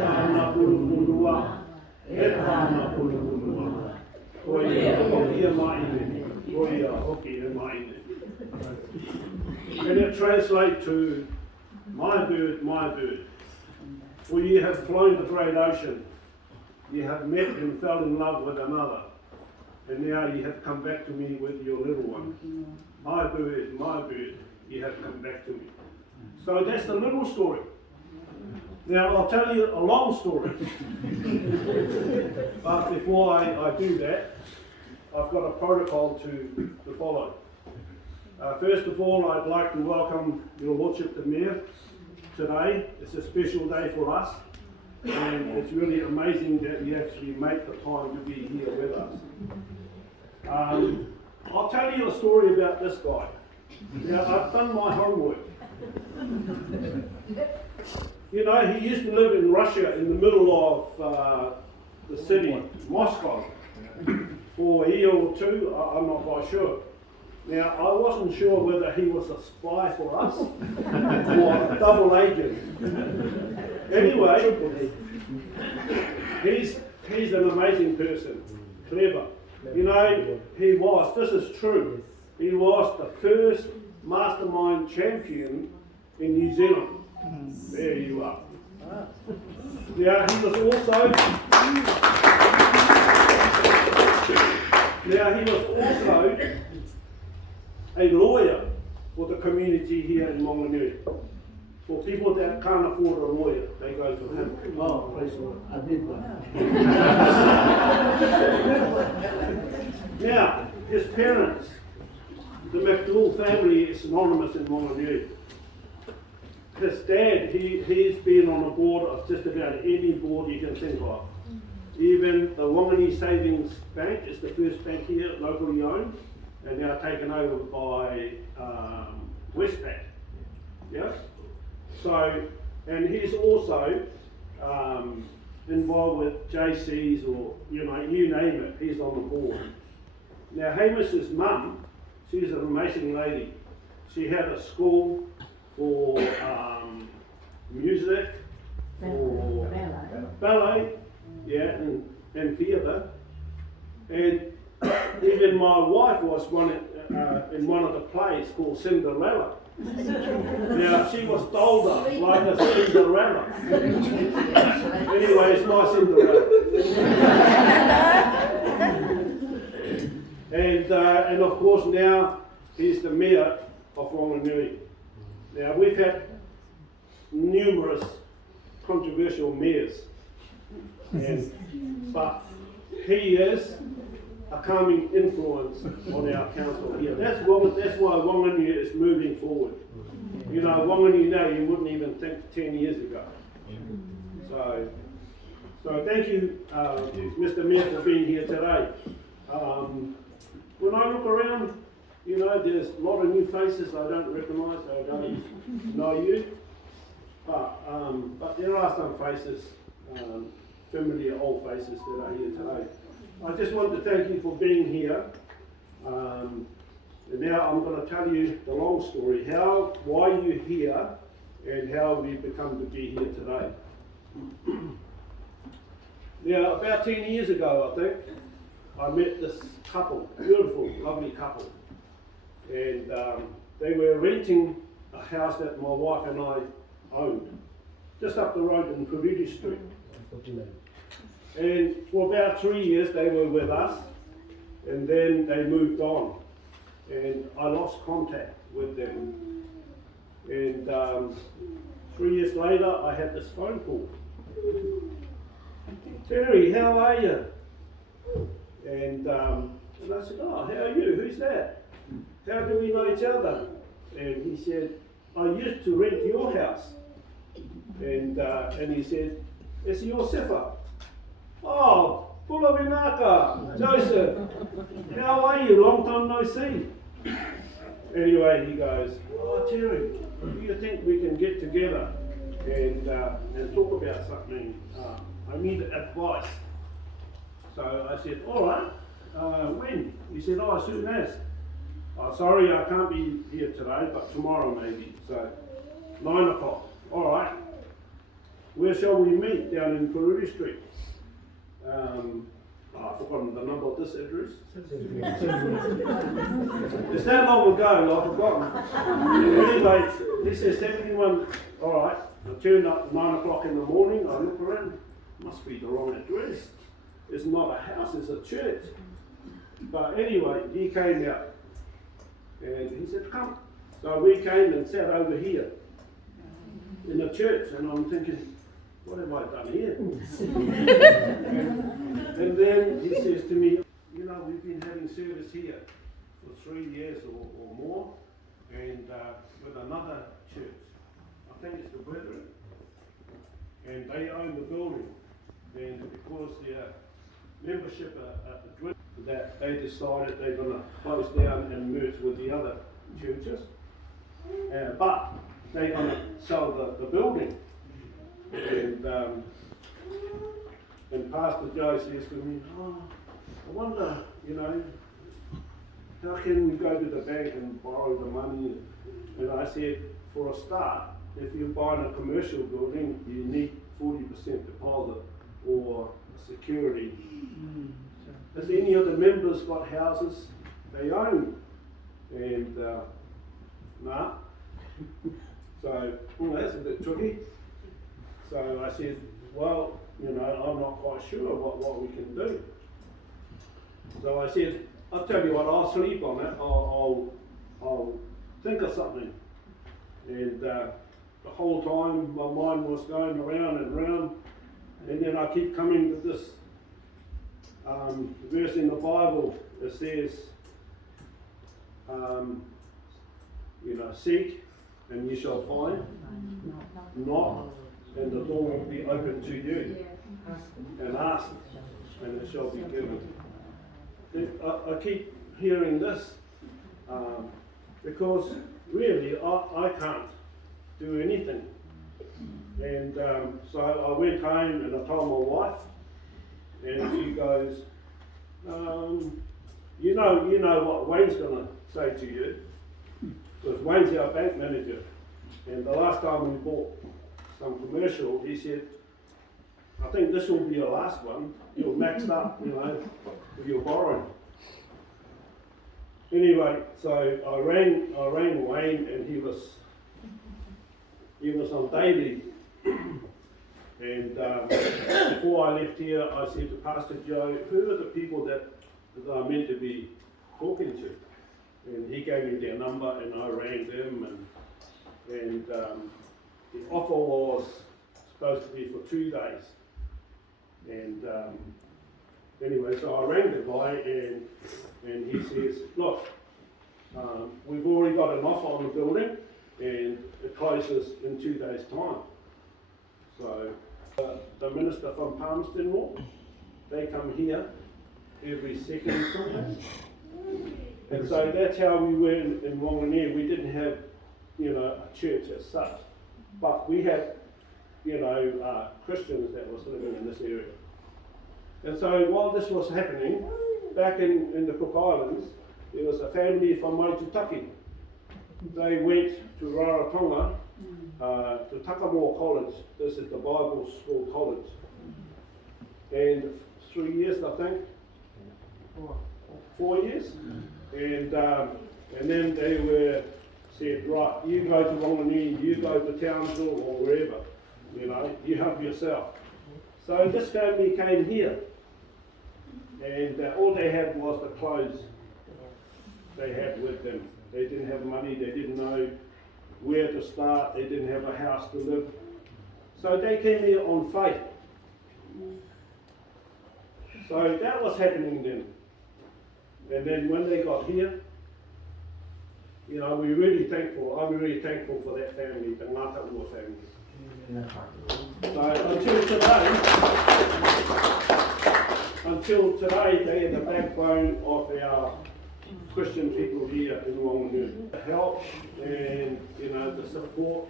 tāna pulupunua, e tāna pulupunua. Oia, hoki e maine. Oia, hoki e maine. And it translates to, my bird, my bird. For you have flown the great ocean, you have met and fell in love with another, and now you have come back to me with your little one. My bird, you have come back to me. So that's the little story. Now I'll tell you a long story. But before I do that, I've got a protocol to follow. First of all, I'd like to welcome Your Lordship the Mayor today. It's a special day for us, and it's really amazing that you actually make the time to be here with us. I'll tell you a story about this guy. Now, I've done my homework. You know, he used to live in Russia in the middle of the city, Moscow, for a year or two. I'm not quite sure. Now, I wasn't sure whether he was a spy for us or a double agent. Anyway, he's an amazing person, clever. You know, this is true, he was the first mastermind champion in New Zealand. There you are. Now, he was also a lawyer for the community here in Whanganui. For people that can't afford a lawyer, they go to him. Oh, praise the Lord. I did one. Now, his parents, the McDougall family, is synonymous in Whanganui. His dad, he's been on the board of just about any board you can think of. Even the Whanganui Savings Bank is the first bank here, locally owned, and now taken over by Westpac. Yeah? So, and he's also involved with JCs or, you know, you name it, he's on the board. Now, Hamish's mum, she's an amazing lady. She had a school for music, for ballet, yeah, and theatre. And even my wife was in one of the plays called Cinderella. Now, she was dolled up like a Cinderella. Anyway, it's my Cinderella. And of course now, he's the mayor of Whanganui. Now, we've had numerous controversial mayors, but he is a calming influence on our council here. That's why Whanganui is moving forward. You know, Whanganui now you wouldn't even think 10 years ago. So thank you, Mr. Mayor, for being here today. When I look around, you know, there's a lot of new faces I don't recognise, I don't know you. But there are some faces, familiar old faces that are here today. I just want to thank you for being here. And now I'm going to tell you the long story, why you're here and how we've become to be here today. Now, about 10 years ago, I think, I met this couple, beautiful, lovely couple. And they were renting a house that my wife and I owned, just up the road in Teariki Street. And for about 3 years they were with us, and then they moved on, and I lost contact with them. And 3 years later I had this phone call. Terry, how are you? And I said, oh, how are you? Who's that? How do we know each other? And he said, I used to rent your house. And he said, it's your Sifa. Oh, Pula Vinaka, Joseph, how are you? Long time no see. Anyway, he goes, oh, Terry, do you think we can get together and talk about something? I need advice. So I said, all right, when? He said, oh, as soon as. Oh, sorry, I can't be here today, but tomorrow maybe. So 9 o'clock, all right. where shall we meet? Down in Teariki Street. I've forgotten the number of this address. It's that long ago, I've forgotten. Anyway, he says 71, alright, I turned up at 9 o'clock in the morning, I look around, must be the wrong address. It's not a house, it's a church. But anyway, he came out and he said, come. So we came and sat over here in the church, and I'm thinking, what have I done here? And then he says to me, you know, we've been having service here for 3 years or more, and with another church. I think it's the Brethren. And they own the building. And because their membership are dwindling, that they decided they're going to close down and merge with the other churches. But they're going to sell the building. And Pastor Joe says to me, oh, I wonder, you know, how can we go to the bank and borrow the money? And I said, for a start, if you're buying a commercial building, you need 40% deposit or security. Has any of the members got houses they own? And nah. So, that's a bit tricky. So I said, well, you know, I'm not quite sure what we can do. So I said, I'll tell you what, I'll sleep on it. I'll think of something. And the whole time my mind was going around and round. And then I keep coming to this verse in the Bible that says, you know, seek and you shall find. Knock and the door will be open to you. And ask and it shall be given. I keep hearing this because really I can't do anything. And so I went home and I told my wife, and she goes, you know what Wayne's going to say to you, because Wayne's our bank manager. And the last time we bought some commercial, he said, I think this will be your last one. You're maxed up, you know, with your borrowing. Anyway, so I rang Wayne, and he was on daily. And before I left here, I said to Pastor Joe, who are the people that I'm meant to be talking to? And he gave me their number, and I rang them, and the offer was supposed to be for 2 days. And anyway, so I rang the guy, and he says, look, we've already got an offer on the building, and it closes in 2 days' time. So the minister from Palmerston Walk, they come here every second Sunday. And so that's how we were in Whanganui. We didn't have, you know, a church as such, but we had, you know, Christians that was living in this area. And so while this was happening, back in the Cook Islands, there was a family from Waitutaki. They went to Rarotonga, to Takamore College. This is the Bible School College. And 3 years, I think. 4 years. And then they were said, right, you go to Whanganui, you go to Townsville or wherever, you know, you help yourself. So this family came here, and all they had was the clothes they had with them. They didn't have money, they didn't know where to start, they didn't have a house to live. So they came here on faith. So that was happening then. And then when they got here, you know, I'm really thankful for that family, the Ngātaua family. So until today, they are the backbone of our Christian people here in Whanganui. The help and, you know, the support,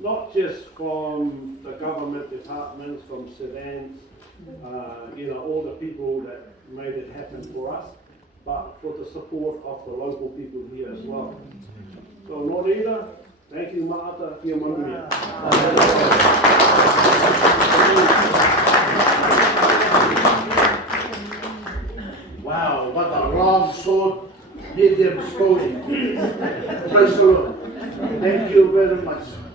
not just from the government departments, from Savans, you know, all the people that made it happen for us, but for the support of the local people here as well. So, Nō reira, thank you, Maata, kia manuia. Wow, what a long, short, medium story. Praise the Lord. Thank you very much.